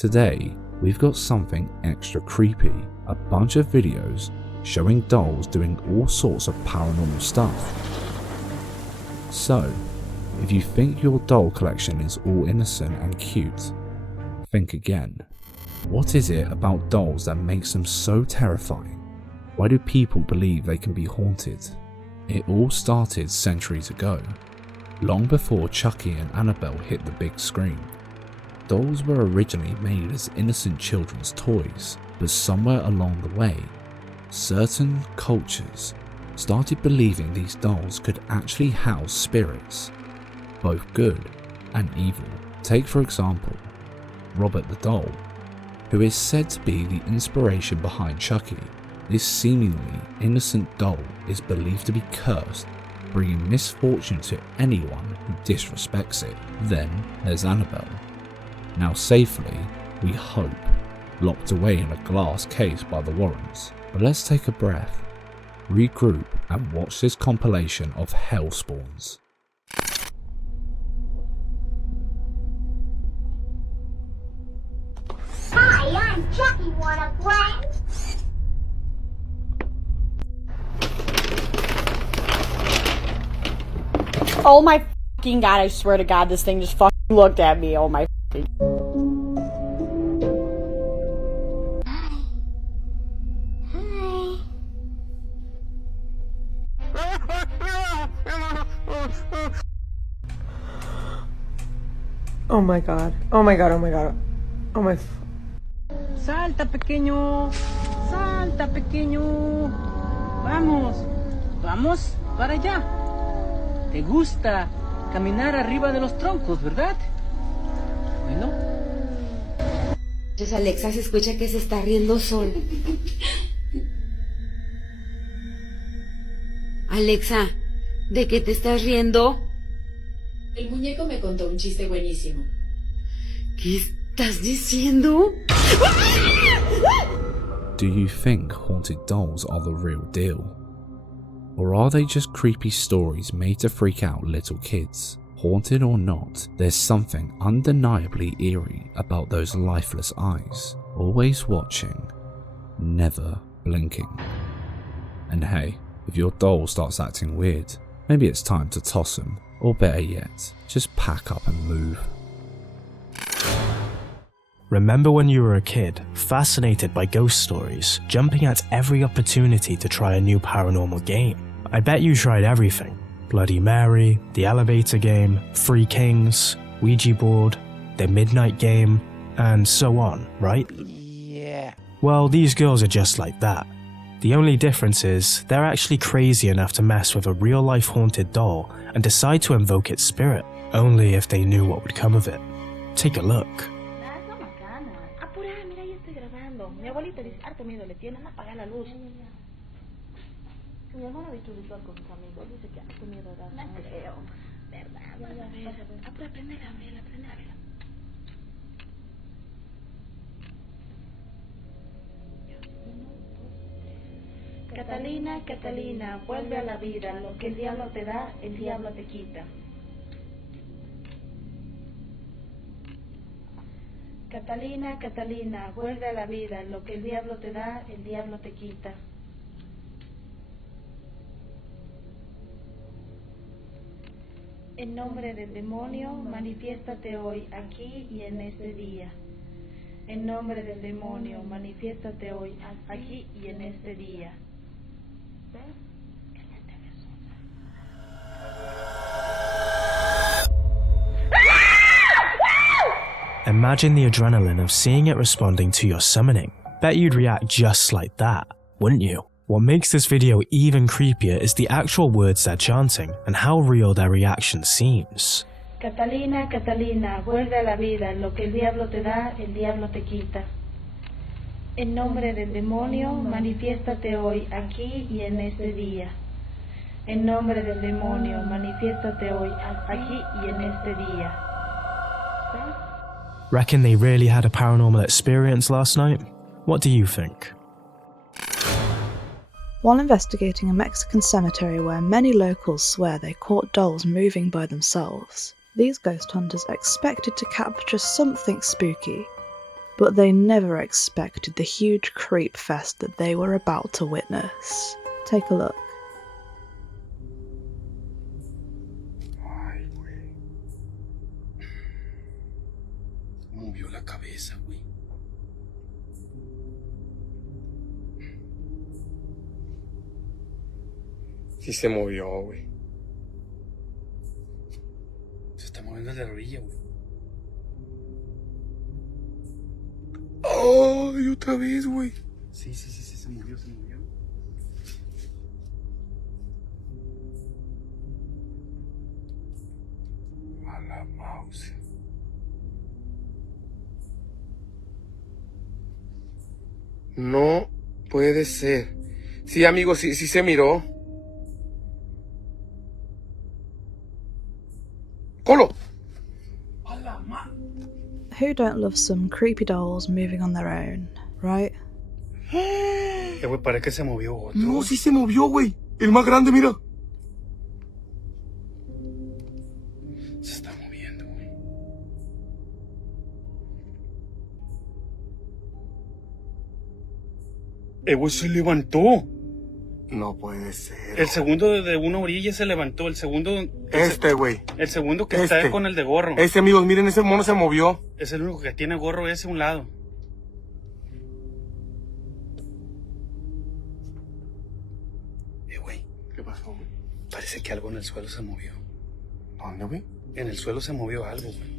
Today, we've got something extra creepy, a bunch of videos showing dolls doing all sorts of paranormal stuff. So, if you think your doll collection is all innocent and cute, think again. What is it about dolls that makes them so terrifying? Why do people believe they can be haunted? It all started centuries ago, long before Chucky and Annabelle hit the big screen. Dolls were originally made as innocent children's toys, but somewhere along the way, certain cultures started believing these dolls could actually house spirits, both good and evil. Take for example, Robert the doll, who is said to be the inspiration behind Chucky. This seemingly innocent doll is believed to be cursed, bringing misfortune to anyone who disrespects it. Then there's Annabelle, now safely, we hope, locked away in a glass case by the Warrens. But let's take a breath, regroup and watch this compilation of hell spawns. Hi, I'm Chucky. Wanna play? Oh my fucking god, I swear to god, this thing just fucking looked at me. Oh my fucking. Oh my god. Oh my god, oh my god. Oh my... Salta, pequeño. Salta, pequeño. Vamos. Vamos para allá. Te gusta caminar arriba de los troncos, ¿verdad? Bueno. Entonces Alexa se escucha que se está riendo Sol. Alexa, ¿de qué te estás riendo? El muñeco me contó un chiste buenísimo. ¿Qué estás diciendo? Do you think haunted dolls are the real deal? Or are they just creepy stories made to freak out little kids? Haunted or not, there's something undeniably eerie about those lifeless eyes, always watching, never blinking. And hey, if your doll starts acting weird, maybe it's time to toss them, or better yet, just pack up and move. Remember when you were a kid, fascinated by ghost stories, jumping at every opportunity to try a new paranormal game? I bet you tried everything. Bloody Mary, the elevator game, Three Kings, Ouija board, the midnight game, and so on, right? Yeah. Well, these girls are just like that. The only difference is, they're actually crazy enough to mess with a real-life haunted doll and decide to invoke its spirit, only if they knew what would come of it. Take a look. Mi abuelita dice, harto miedo le tienen, apagar la luz. Mi hermano ha dicho visual con sus amigos, dice que harto miedo da. No creo, ¿verdad? Aprende la vela, aprende la vela. Catalina, Catalina, vuelve a la vida, lo que el diablo te da, el diablo te quita. Catalina, Catalina, vuelve a la vida, lo que el diablo te da, el diablo te quita. En nombre del demonio, manifiéstate hoy, aquí y en este día. En nombre del demonio, manifiéstate hoy, aquí y en este día. Imagine the adrenaline of seeing it responding to your summoning. Bet you'd react just like that, wouldn't you? What makes this video even creepier is the actual words they're chanting and how real their reaction seems. Catalina, Catalina, vuelve a la vida, lo que el diablo te da, el diablo te quita. En nombre del demonio, manifiéstate hoy, aquí y en este día. En nombre del demonio, manifiéstate hoy, aquí y en este día. Reckon they really had a paranormal experience last night? What do you think? While investigating a Mexican cemetery where many locals swear they caught dolls moving by themselves, these ghost hunters expected to capture something spooky. but they never expected the huge creep fest that they were about to witness. Take a look. Ay, güey. Movió la cabeza, güey. Sí se movió, güey. Se está moviendo de la orilla, güey. ¡Ay, otra vez, güey! Sí, se movió, se movió. A la mouse. No puede ser. Sí, amigos, sí se miró. ¡Colo! Who don't love some creepy dolls moving on their own, right? Güey, parece que se movió otro. No, sí se movió, güey. El más grande, mira. Se está moviendo, güey. Güey, se levantó. No puede ser. El segundo de una orilla se levantó. El segundo... güey. El segundo que está con el de gorro. Amigos, miren, ese mono se movió. Es el único que tiene gorro ese a un lado. Güey. ¿Qué pasó, güey? Parece que algo en el suelo se movió. ¿Dónde, güey? En el suelo se movió algo, güey.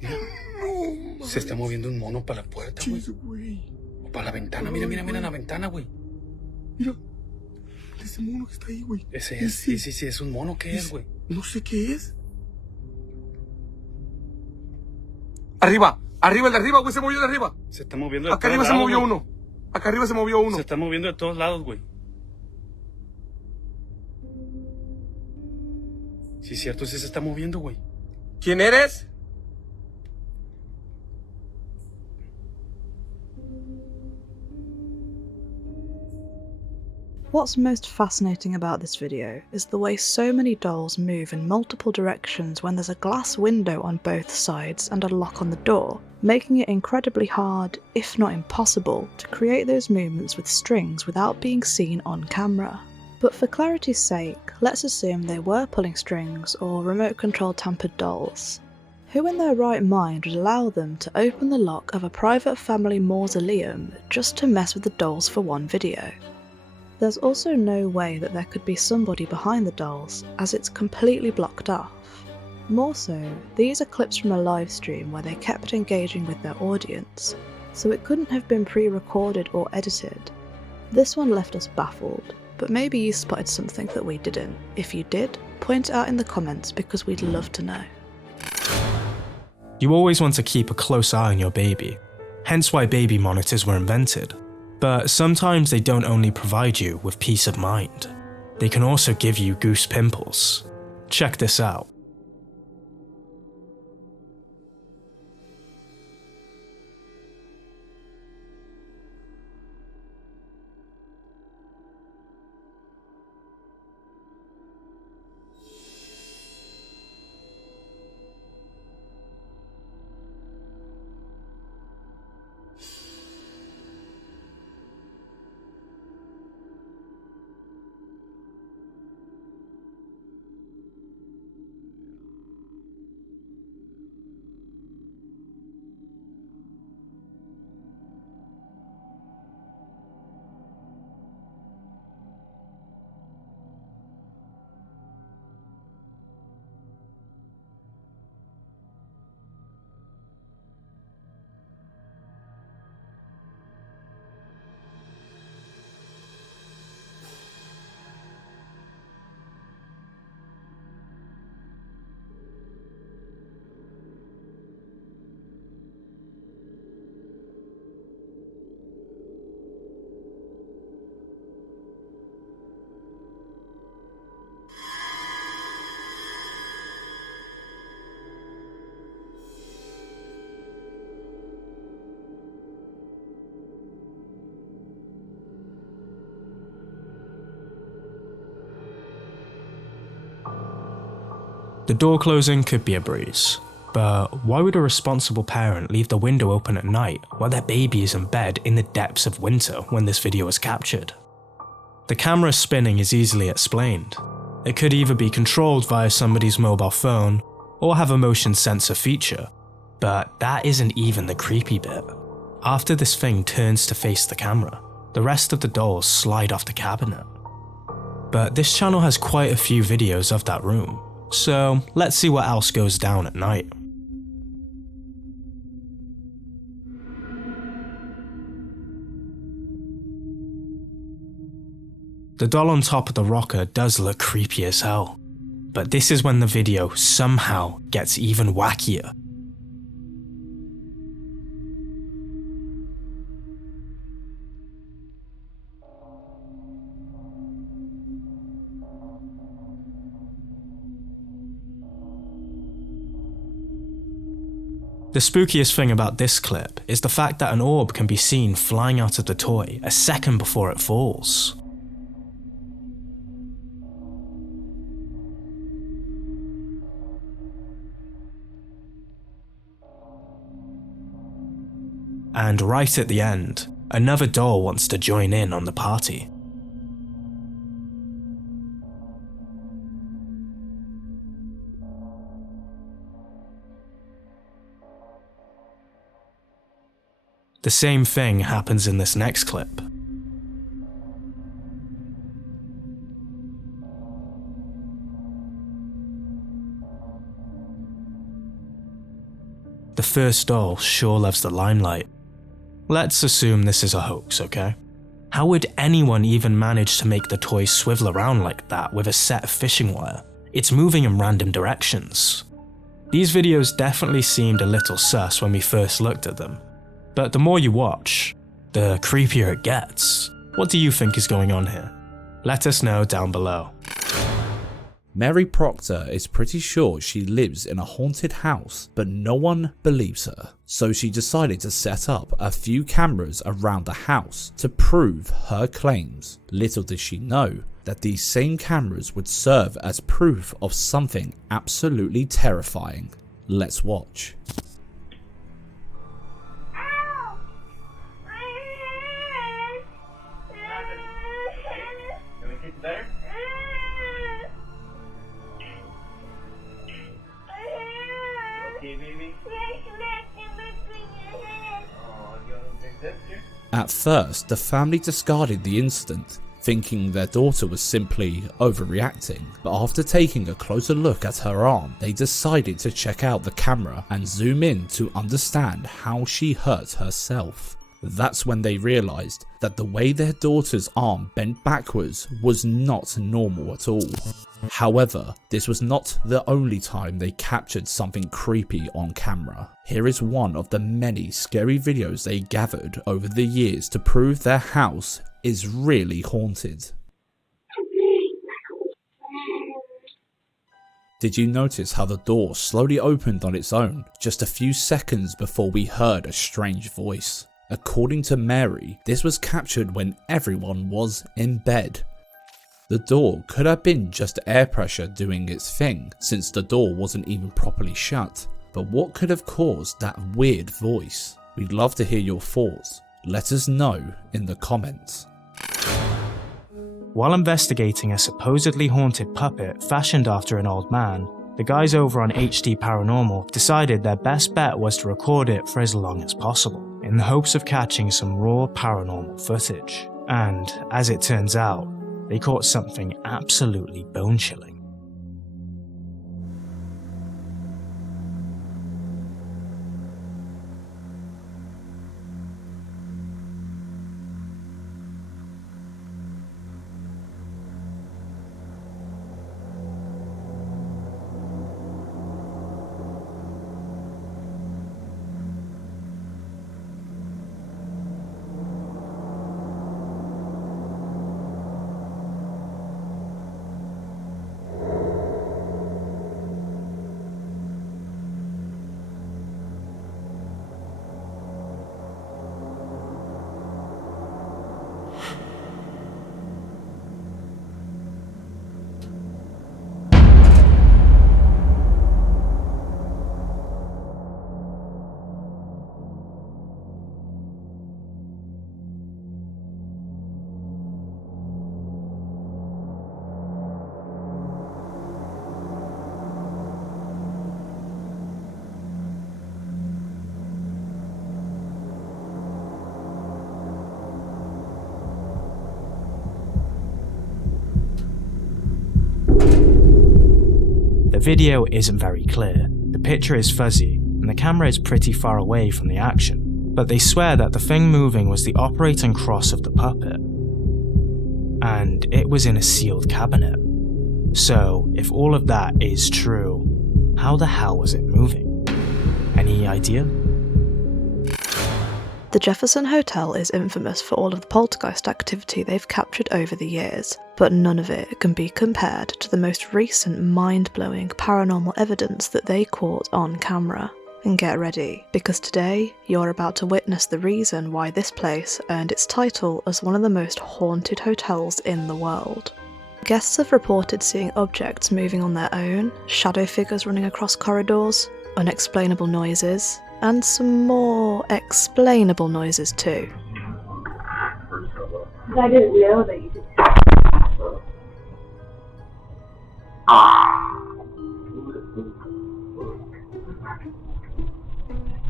No, se está moviendo un mono para la puerta, güey. O para la ventana. Mira en la ventana, güey. Mira. Ese mono que está ahí, güey. Ese es, sí, es un mono. ¿Qué es, güey? No sé qué es. Arriba, el de arriba, güey, se movió de arriba. Se está moviendo de Acá arriba se movió uno. Acá arriba se movió uno. Se está moviendo de todos lados, güey. Sí, es cierto, sí se está moviendo, güey. ¿Quién eres? What's most fascinating about this video is the way so many dolls move in multiple directions when there's a glass window on both sides and a lock on the door, making it incredibly hard, if not impossible, to create those movements with strings without being seen on camera. But for clarity's sake, let's assume they were pulling strings or remote control tampered dolls. Who in their right mind would allow them to open the lock of a private family mausoleum just to mess with the dolls for one video? There's also no way that there could be somebody behind the dolls, as it's completely blocked off. More so, these are clips from a live stream where they kept engaging with their audience, so it couldn't have been pre-recorded or edited. This one left us baffled, but maybe you spotted something that we didn't. If you did, point it out in the comments because we'd love to know. You always want to keep a close eye on your baby, hence why baby monitors were invented. But sometimes they don't only provide you with peace of mind, they can also give you goose pimples. Check this out. The door closing could be a breeze, but why would a responsible parent leave the window open at night while their baby is in bed in the depths of winter when this video was captured? The camera spinning is easily explained. It could either be controlled via somebody's mobile phone or have a motion sensor feature, but that isn't even the creepy bit. After this thing turns to face the camera, the rest of the dolls slide off the cabinet. But this channel has quite a few videos of that room, so let's see what else goes down at night. The doll on top of the rocker does look creepy as hell, but this is when the video somehow gets even wackier. The spookiest thing about this clip is the fact that an orb can be seen flying out of the toy a second before it falls. And right at the end, another doll wants to join in on the party. The same thing happens in this next clip. The first doll sure loves the limelight. Let's assume this is a hoax, okay? How would anyone even manage to make the toy swivel around like that with a set of fishing wire? It's moving in random directions. These videos definitely seemed a little sus when we first looked at them, but the more you watch, the creepier it gets. What do you think is going on here? Let us know down below. Mary Proctor is pretty sure she lives in a haunted house, but no one believes her. So she decided to set up a few cameras around the house to prove her claims. Little did she know that these same cameras would serve as proof of something absolutely terrifying. Let's watch. At first, the family discarded the incident, thinking their daughter was simply overreacting, but after taking a closer look at her arm, they decided to check out the camera and zoom in to understand how she hurt herself. That's when they realized that the way their daughter's arm bent backwards was not normal at all. However, this was not the only time they captured something creepy on camera. Here is one of the many scary videos they gathered over the years to prove their house is really haunted. Did you notice how the door slowly opened on its own just a few seconds before we heard a strange voice? According to Mary, this was captured when everyone was in bed. The door could have been just air pressure doing its thing, since the door wasn't even properly shut. But what could have caused that weird voice? We'd love to hear your thoughts. Let us know in the comments. While investigating a supposedly haunted puppet fashioned after an old man, the guys over on HD Paranormal decided their best bet was to record it for as long as possible, in the hopes of catching some raw paranormal footage. And, as it turns out, they caught something absolutely bone-chilling. The video isn't very clear, the picture is fuzzy, and the camera is pretty far away from the action, but they swear that the thing moving was the operating cross of the puppet. And it was in a sealed cabinet. So, if all of that is true, how the hell was it moving? Any idea? The Jefferson Hotel is infamous for all of the poltergeist activity they've captured over the years, but none of it can be compared to the most recent mind-blowing paranormal evidence that they caught on camera. And get ready, because today you're about to witness the reason why this place earned its title as one of the most haunted hotels in the world. Guests have reported seeing objects moving on their own, shadow figures running across corridors, unexplainable noises, and some more explainable noises too. I didn't know that you could.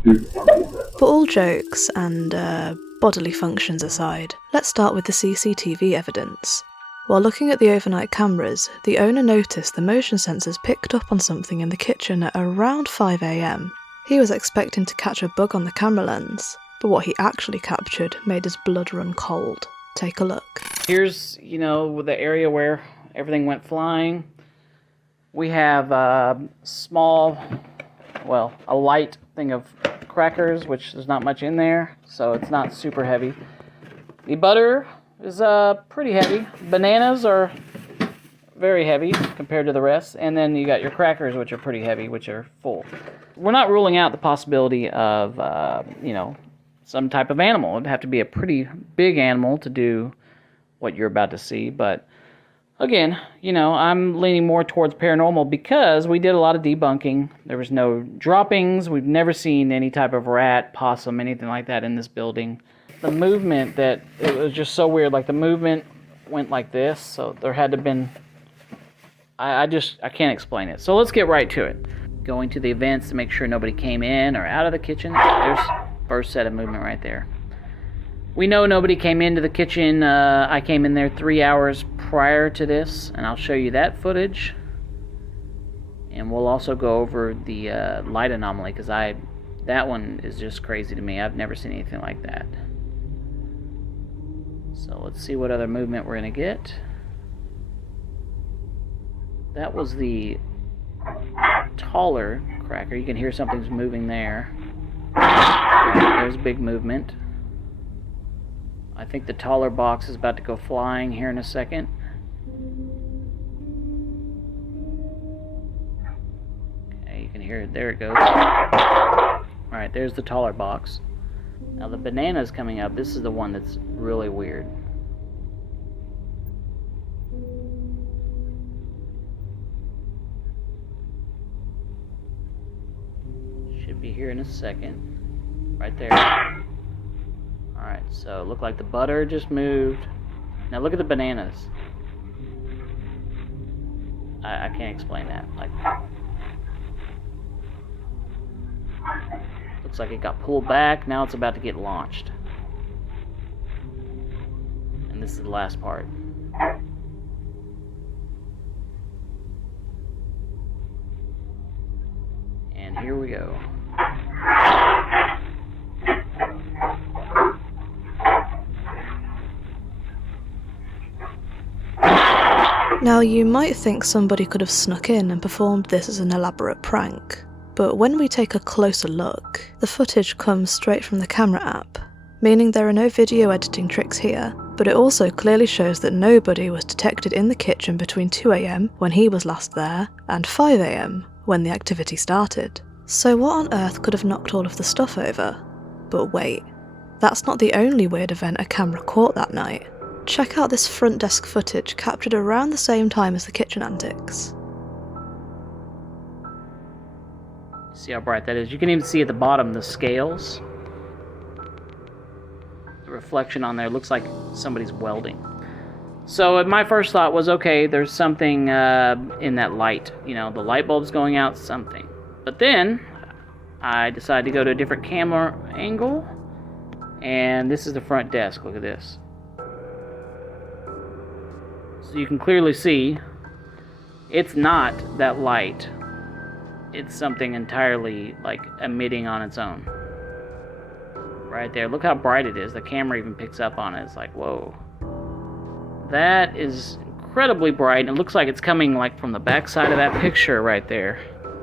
But all jokes and bodily functions aside, let's start with the CCTV evidence. While looking at the overnight cameras, the owner noticed the motion sensors picked up on something in the kitchen at around 5 AM. He was expecting to catch a bug on the camera lens, but what he actually captured made his blood run cold. Take a look. Here's, the area where everything went flying. We have a light thing of crackers, which there's not much in there, so it's not super heavy. The butter is pretty heavy. Bananas are very heavy compared to the rest, and then you got your crackers, which are pretty heavy, which are full. We're not ruling out the possibility of, some type of animal. It'd have to be a pretty big animal to do what you're about to see, but again, I'm leaning more towards paranormal because we did a lot of debunking. There was no droppings. We've never seen any type of rat, possum, anything like that in this building. The movement, it was just so weird. Like, the movement went like this, so there had to have been... I can't explain it. So let's get right to it. Going to the events to make sure nobody came in or out of the kitchen. There's first set of movement right there. We know nobody came into the kitchen. I came in there 3 hours prior to this, and I'll show you that footage. And we'll also go over the light anomaly, because that one is just crazy to me. I've never seen anything like that. So let's see what other movement we're going to get. That was the taller cracker. You can hear something's moving there. There's big movement. I think the taller box is about to go flying here in a second. Okay, you can hear it. There it goes. Alright, there's the taller box. Now the banana's coming up. This is the one that's really weird. Should be here in a second. Right there. Alright, so look like the butter just moved. Now look at the bananas. I can't explain that. Like, looks like it got pulled back. Now it's about to get launched. And this is the last part. And here we go. Now, you might think somebody could have snuck in and performed this as an elaborate prank, but when we take a closer look, the footage comes straight from the camera app, meaning there are no video editing tricks here, but it also clearly shows that nobody was detected in the kitchen between 2 AM when he was last there, and 5 AM when the activity started. So what on earth could have knocked all of the stuff over? But wait, that's not the only weird event a camera caught that night. Check out this front desk footage captured around the same time as the kitchen antics. See how bright that is? You can even see at the bottom the scales. The reflection on there looks like somebody's welding. So my first thought was, okay, there's something in that light. The light bulb's going out, something. But then I decided to go to a different camera angle. And this is the front desk. Look at this. So you can clearly see it's not that light it's something entirely like emitting on its own. Right there, look how bright it is. The camera even picks up on it. It's like, whoa. That is incredibly bright, and it looks like it's coming like from the back side of that picture right there.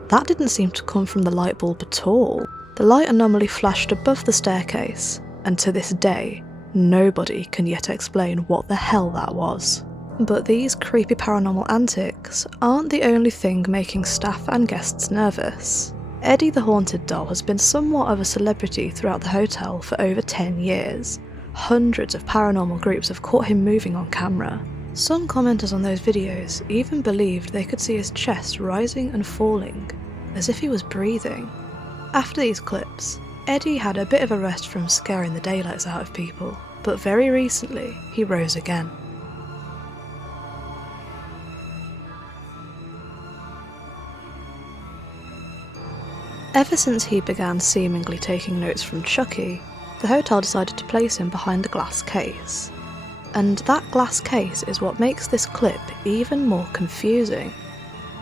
That didn't seem to come from the light bulb at all. The light anomaly flashed above the staircase, and to this day, nobody can yet explain what the hell that was. But these creepy paranormal antics aren't the only thing making staff and guests nervous. Eddie the Haunted Doll has been somewhat of a celebrity throughout the hotel for over 10 years. Hundreds of paranormal groups have caught him moving on camera. Some commenters on those videos even believed they could see his chest rising and falling, as if he was breathing. After these clips, Eddie had a bit of a rest from scaring the daylights out of people, but very recently he rose again. Ever since he began seemingly taking notes from Chucky, the hotel decided to place him behind a glass case. And that glass case is what makes this clip even more confusing.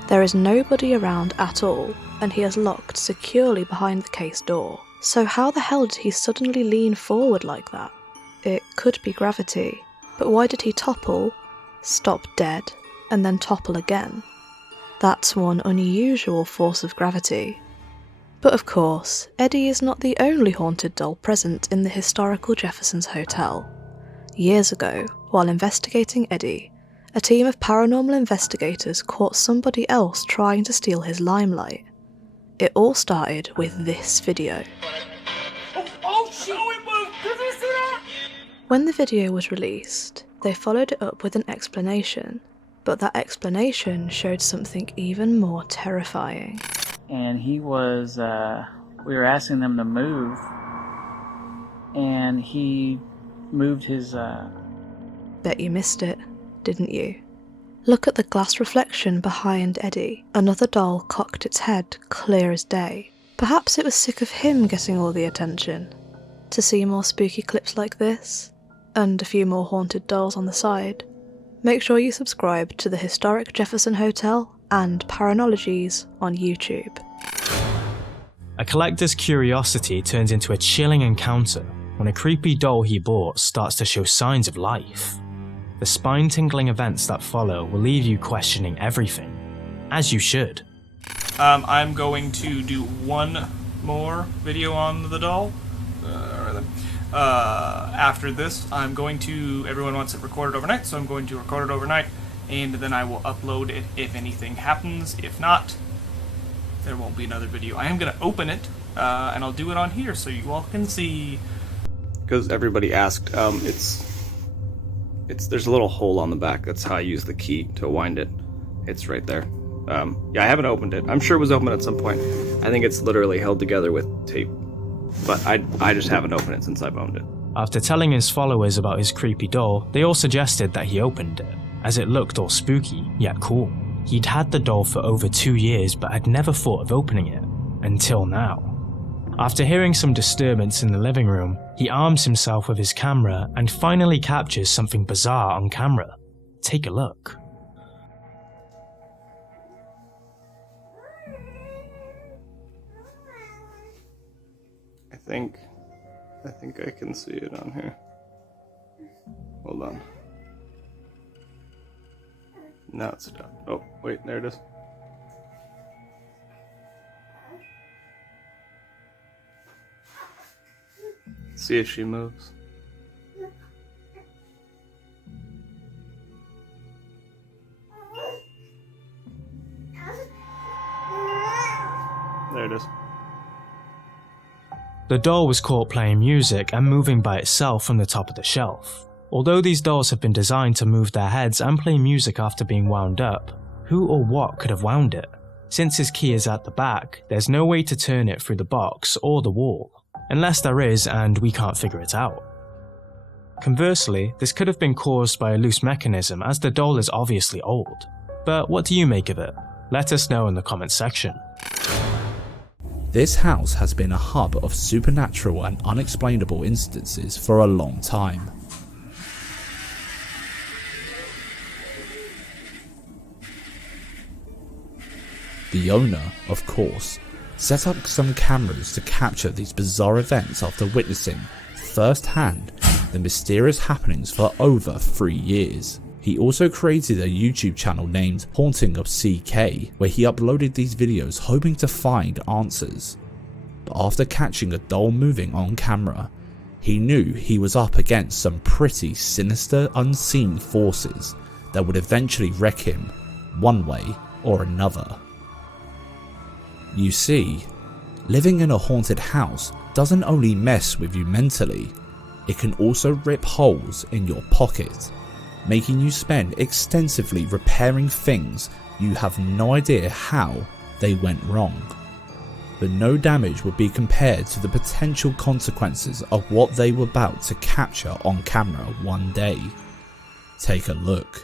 There is nobody around at all, and he is locked securely behind the case door. So how the hell did he suddenly lean forward like that? It could be gravity, but why did he topple, stop dead, and then topple again? That's one unusual force of gravity. But of course, Eddie is not the only haunted doll present in the historical Jefferson's Hotel. Years ago, while investigating Eddie, a team of paranormal investigators caught somebody else trying to steal his limelight. It all started with this video. Oh, shit! It moved! Did you see that? When the video was released, they followed it up with an explanation, but that explanation showed something even more terrifying. And he was, we were asking them to move, and he moved his, Bet you missed it, didn't you? Look at the glass reflection behind Eddie. Another doll cocked its head, clear as day. Perhaps it was sick of him getting all the attention. To see more spooky clips like this, and a few more haunted dolls on the side, make sure you subscribe to the Historic Jefferson Hotel and Paranologies on YouTube. A collector's curiosity turns into a chilling encounter when a creepy doll he bought starts to show signs of life. The spine-tingling events that follow will leave you questioning everything, as you should. I'm going to do one more video on the doll. After this, everyone wants it recorded overnight, so I'm going to record it overnight, and then I will upload it if anything happens. If not, there won't be another video. I am going to open it, and I'll do it on here so you all can see. Because everybody asked, there's a little hole on the back. That's how I use the key to wind it. It's right there. Yeah, I haven't opened it. I'm sure it was open at some point. I think it's literally held together with tape. But I just haven't opened it since I've owned it. After telling his followers about his creepy doll, they all suggested that he opened it, as it looked all spooky, yet cool. He'd had the doll for over 2 years but had never thought of opening it, until now. After hearing some disturbance in the living room, he arms himself with his camera and finally captures something bizarre on camera. Take a look. I think I can see it on here. Hold on. Now it's done. Oh, wait, there it is. See if she moves. There it is. The doll was caught playing music and moving by itself from the top of the shelf. Although these dolls have been designed to move their heads and play music after being wound up, who or what could have wound it? Since his key is at the back, there's no way to turn it through the box or the wall. Unless there is and we can't figure it out. Conversely, this could have been caused by a loose mechanism as the doll is obviously old. But what do you make of it? Let us know in the comments section. This house has been a hub of supernatural and unexplainable instances for a long time. The owner, of course, set up some cameras to capture these bizarre events after witnessing firsthand the mysterious happenings for over 3 years. He also created a YouTube channel named Haunting of CK, where he uploaded these videos hoping to find answers. But after catching a doll moving on camera, he knew he was up against some pretty sinister unseen forces that would eventually wreck him one way or another. You see, living in a haunted house doesn't only mess with you mentally, it can also rip holes in your pocket, making you spend extensively repairing things you have no idea how they went wrong. But no damage would be compared to the potential consequences of what they were about to capture on camera one day. Take a look.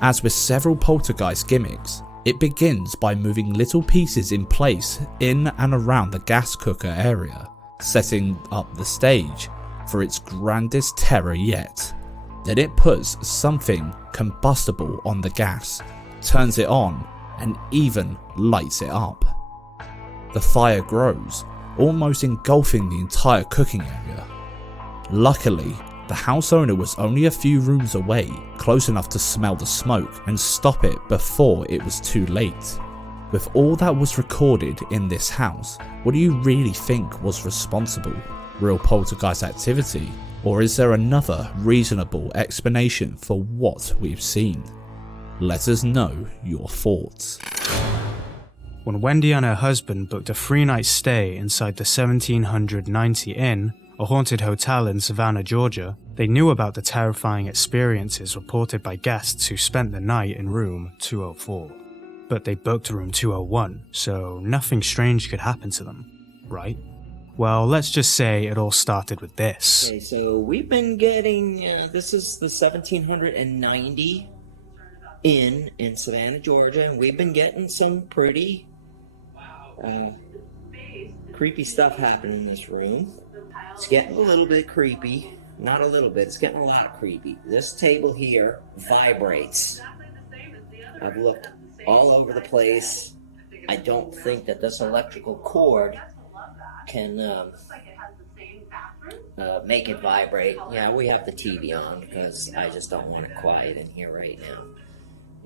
As with several poltergeist gimmicks, it begins by moving little pieces in place in and around the gas cooker area, setting up the stage for its grandest terror yet. Then it puts something combustible on the gas, turns it on, and even lights it up. The fire grows, almost engulfing the entire cooking area. Luckily, the house owner was only a few rooms away, close enough to smell the smoke and stop it before it was too late. With all that was recorded in this house, what do you really think was responsible? Real poltergeist activity? Or is there another reasonable explanation for what we've seen? Let us know your thoughts. When Wendy and her husband booked a 3-night stay inside the 1790 Inn, a haunted hotel in Savannah, Georgia, they knew about the terrifying experiences reported by guests who spent the night in room 204. But they booked room 201, so nothing strange could happen to them, right? Well, let's just say it all started with this. Okay, so we've been getting, this is the 1790 Inn in Savannah, Georgia, and we've been getting some pretty creepy stuff happening in this room. It's getting a little bit creepy. Not a little bit, it's getting a lot creepy. This table here vibrates. I've looked all over the place. I don't think that this electrical cord can make it vibrate. Yeah, we have the TV on because I just don't want it quiet in here right now.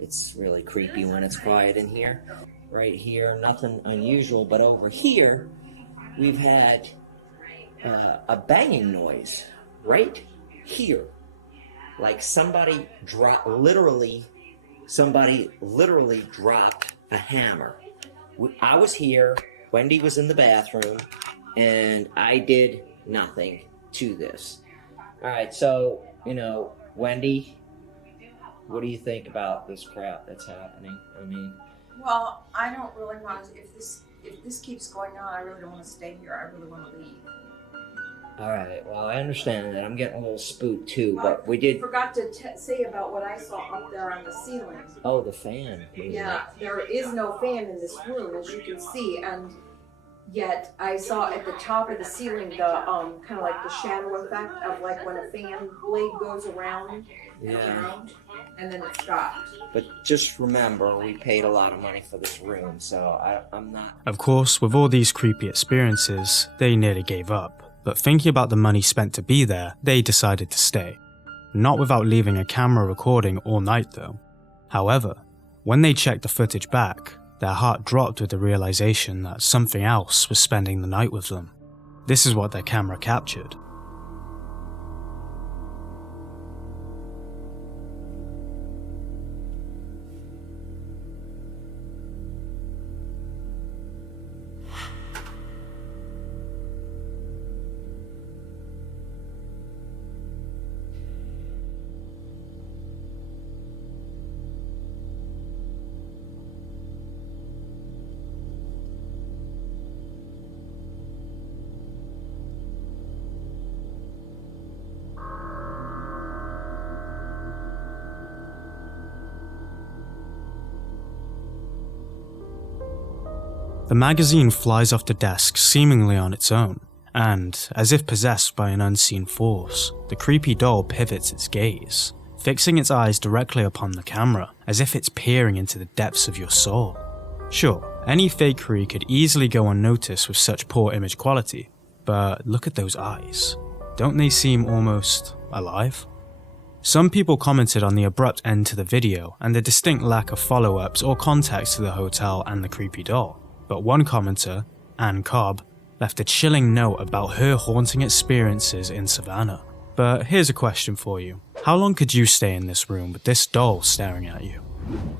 It's really creepy when it's quiet in here. Right here, nothing unusual, but over here, we've had a banging noise right here. Like somebody literally dropped a hammer. I was here, Wendy was in the bathroom, and I did nothing to this. Alright, so, you know, Wendy, what do you think about this crap that's happening? I mean... Well, I don't really want to, if this keeps going on, I really don't want to stay here. I really want to leave. Alright, well, I understand that. I'm getting a little spooked too, but we did... I forgot to say about what I saw up there on the ceiling. Oh, the fan. Yeah, there is no fan in this room, as you can see, and yet I saw at the top of the ceiling the, kind of like the shadow effect of like when a fan blade goes around and around, and then it stopped. But just remember, we paid a lot of money for this room, so I'm not... Of course, with all these creepy experiences, they nearly gave up. But thinking about the money spent to be there, they decided to stay. Not without leaving a camera recording all night though. However, when they checked the footage back, their heart dropped with the realization that something else was spending the night with them. This is what their camera captured. The magazine flies off the desk seemingly on its own, and, as if possessed by an unseen force, the creepy doll pivots its gaze, fixing its eyes directly upon the camera, as if it's peering into the depths of your soul. Sure, any fakery could easily go unnoticed with such poor image quality, but look at those eyes. Don't they seem almost alive? Some people commented on the abrupt end to the video and the distinct lack of follow-ups or context to the hotel and the creepy doll. But one commenter, Ann Cobb, left a chilling note about her haunting experiences in Savannah. But here's a question for you. How long could you stay in this room with this doll staring at you?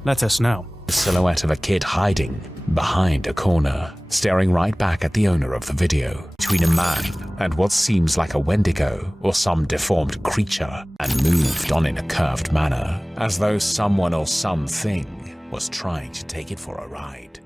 Let us know. The silhouette of a kid hiding behind a corner, staring right back at the owner of the video, between a man and what seems like a Wendigo or some deformed creature, and moved on in a curved manner, as though someone or something was trying to take it for a ride.